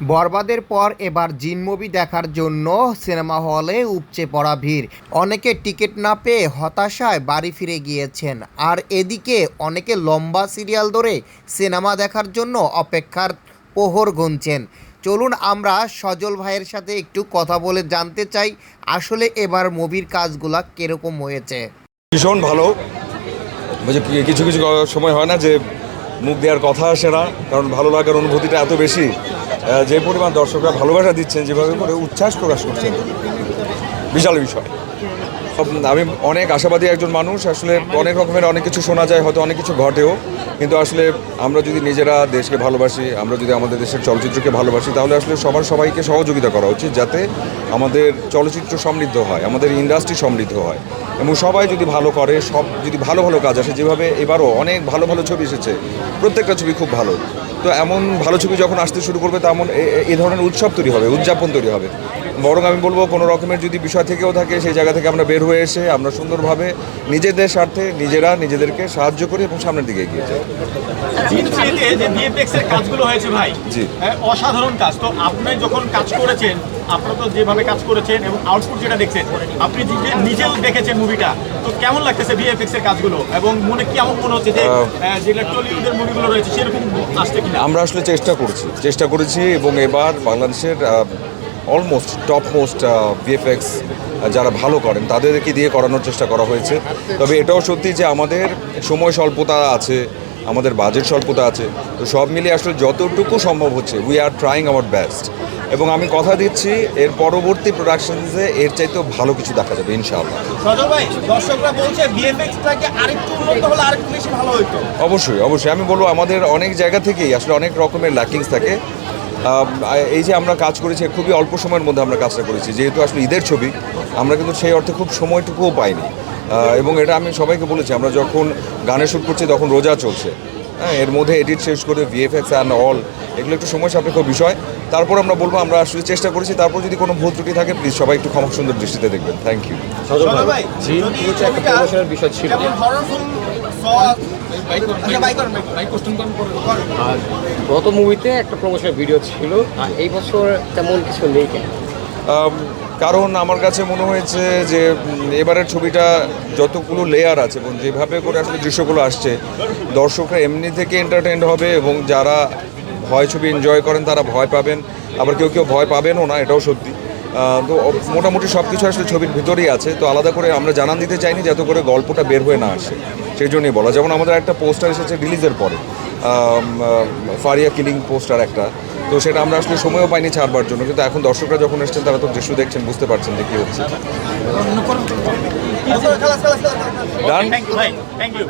বরবাদের পর এবার জিন মুভি দেখার জন্য সিনেমা হলে উপচে পড়া ভিড়। অনেকে টিকিট না পেয়ে হতাশায় বাড়ি ফিরে গিয়েছেন, আর এদিকে অনেকে লম্বা সিরিয়াল ধরে সিনেমা দেখার জন্য অপেক্ষার প্রহর গুনছেন। চলুন আমরা সজল ভাইয়ের সাথে একটু কথা বলে জানতে চাই আসলে এবার মুভির কাজগুলা কিরকম হয়েছে। ভীষণ ভালো। কিছু কিছু সময় হয় না যে মুখ দেওয়ার কথা আসে না, কারণ ভালো লাগার অনুভূতিটা এত বেশি। যে পরিমাণ দর্শকরা ভালোবাসা দিচ্ছেন, যেভাবে করে উচ্ছ্বাস প্রকাশ করছেন, বিশাল বিষয়। আমি অনেক আশাবাদী একজন মানুষ। আসলে অনেক রকমের অনেক কিছু শোনা যায়, হয়তো অনেক কিছু ঘটেও, কিন্তু আসলে আমরা যদি নিজেরা দেশকে ভালোবাসি, আমরা যদি আমাদের দেশের চলচ্চিত্রকে ভালোবাসি, তাহলে আসলে সবাইকে সহযোগিতা করা উচিত, যাতে আমাদের চলচ্চিত্র সমৃদ্ধ হয়, আমাদের ইন্ডাস্ট্রি সমৃদ্ধ হয়, এবং সবাই যদি ভালো করে, যদি ভালো ভালো কাজ আসে। যেভাবে এবারও অনেক ভালো ভালো ছবি এসেছে, প্রত্যেকটা ছবি খুব ভালো। তো এমন ভালো ছবি যখন আসতে শুরু করবে, তেমন এই ধরনের উৎসব তৈরি হবে, উদযাপন তৈরি হবে। বরং আমি বলবো, কোনো রকমের যদি বিষয় থেকেও থাকে, সেই জায়গা থেকে আমরা বের হয়ে এসে আমরা সুন্দরভাবে নিজেদের স্বার্থে নিজেরা নিজেদেরকে সাহায্য করি এবং সামনের দিকে এগিয়ে যাই। কাজগুলো হয়েছে ভাই, জি, অসাধারণ কাজ। তো আপনি যখন কাজ করেছেন, আপনারা তো যেভাবে কাজ করেছেন এবং আউটপুট যেটা দেখছেন, আপনি নিজেও দেখেছেন মুভিটা, তো কেমন লাগতেছে ভিএফএক্স এর কাজগুলো, এবং মনে কেমন মনে হচ্ছে যে যেগুলো টলিউডের মুভিগুলো রয়েছে সেরকম আসছে কিনা? আমরা আসলে চেষ্টা করেছি, এবং এবার বাংলাদেশের অলমোস্ট টপ মোস্ট ভিএফএক্স যারা ভালো করেন তাদেরকে দিয়ে করানোর চেষ্টা করা হয়েছে। তবে এটাও সত্যি যে আমাদের সময় স্বল্পতা আছে, আমাদের বাজেট স্বল্পতা আছে। তো সব মিলিয়ে আসলে যতটুকু সম্ভব হচ্ছে, we are trying our best, এবং আমি কথা দিচ্ছি এর পরবর্তী প্রোডাকশনসে এর চাইতেও ভালো কিছু দেখা যাবে ইনশাআল্লাহ। দর্শকরা বলছে ভিএফএক্সটাকে আরেকটু উন্নত হলে আরেকটু বেশি ভালো হতো। অবশ্যই আমি বলবো, আমাদের অনেক জায়গা থেকেই আসলে অনেক রকমের ল্যাকিংস থাকে। এই যে আমরা কাজ করেছি, খুবই অল্প সময়ের মধ্যে আমরা কাজটা করেছি, যেহেতু আসলে ঈদের ছবি, আমরা কিন্তু সেই অর্থে খুব সময়টুকুও পাইনি। এবং এটা আমি সবাইকে বলেছি, আমরা যখন গানের শ্যুট করছি তখন রোজা চলছে, হ্যাঁ, এর মধ্যে এডিট শেষ করে ভিএফএক্স অ্যান্ড অল, এগুলো একটু সময় সাপেক্ষ বিষয়। তারপর আমরা বলবো আমরা আসলে চেষ্টা করেছি। তারপর যদি কোনো ভুল ত্রুটি থাকে, প্লিজ সবাই একটু ক্ষমা সুন্দর দৃষ্টিতে দেখবেন। Thank you. বিষয় ছিল, গত মুভিতে একটা প্রমোশনাল ভিডিও ছিল, আর এই বছর তেমন কিছু নেই কেন? কারণ আমার কাছে মনে হয়েছে যে এবারের ছবিটা যতগুলো লেয়ার আছে এবং যেভাবে করে আসলে দৃশ্যগুলো আসছে, দর্শকরা এমনি থেকে এন্টারটেইনড হবে, এবং যারা ভয় ছবি এনজয় করেন তারা ভয় পাবেন, আবার কেউ কেউ ভয় পাবেনও না, এটাও সত্যি। তো মোটামুটি সব কিছু আসলে ছবির ভিতরেই আছে। তো আলাদা করে আমরা জানান দিতে চাইনি, যাতে করে গল্পটা বের হয়ে না আসে, সেই জন্যই বলা। যেমন আমাদের একটা পোস্টার এসেছে রিলিজের পরে, ফারিয়া কিলিং পোস্টার একটা, তো সেটা আমরা আসলে সময়ও পাইনি ছাড়বার জন্য, কিন্তু এখন দর্শকরা যখন এসেছেন তারা তো দৃশ্য দেখছেন, বুঝতে পারছেন যে কী হচ্ছে। Thank you.